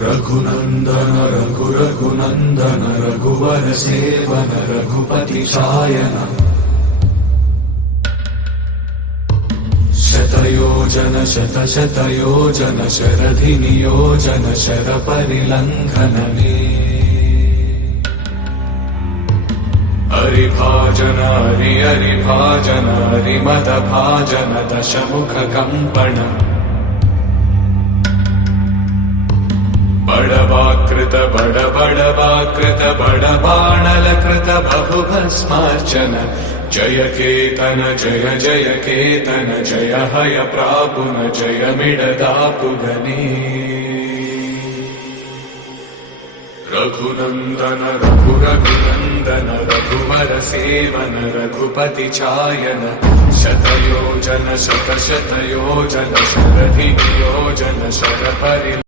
रघुनन्दन रघुनन्दन रघुवर seven Raghupati चायन शतयोजन शतशतयोजन शरधि नियोजन sir परिलङ्घनने हरिभाजन हरिभाजन हरिमदभाजन दशमुख कम्पण बड़वाकृत बड़वाकृत बड़बाणलकृत बहुभस्मार्चन जय केतन जय जय केतन जय हय प्रापुन जय मिडदापुगने रघुनन्दन रघुनन्दन रघुवर सेवन रघुपति चायन शतयोजन शतशतयोजन शरधि नियोजन शर परि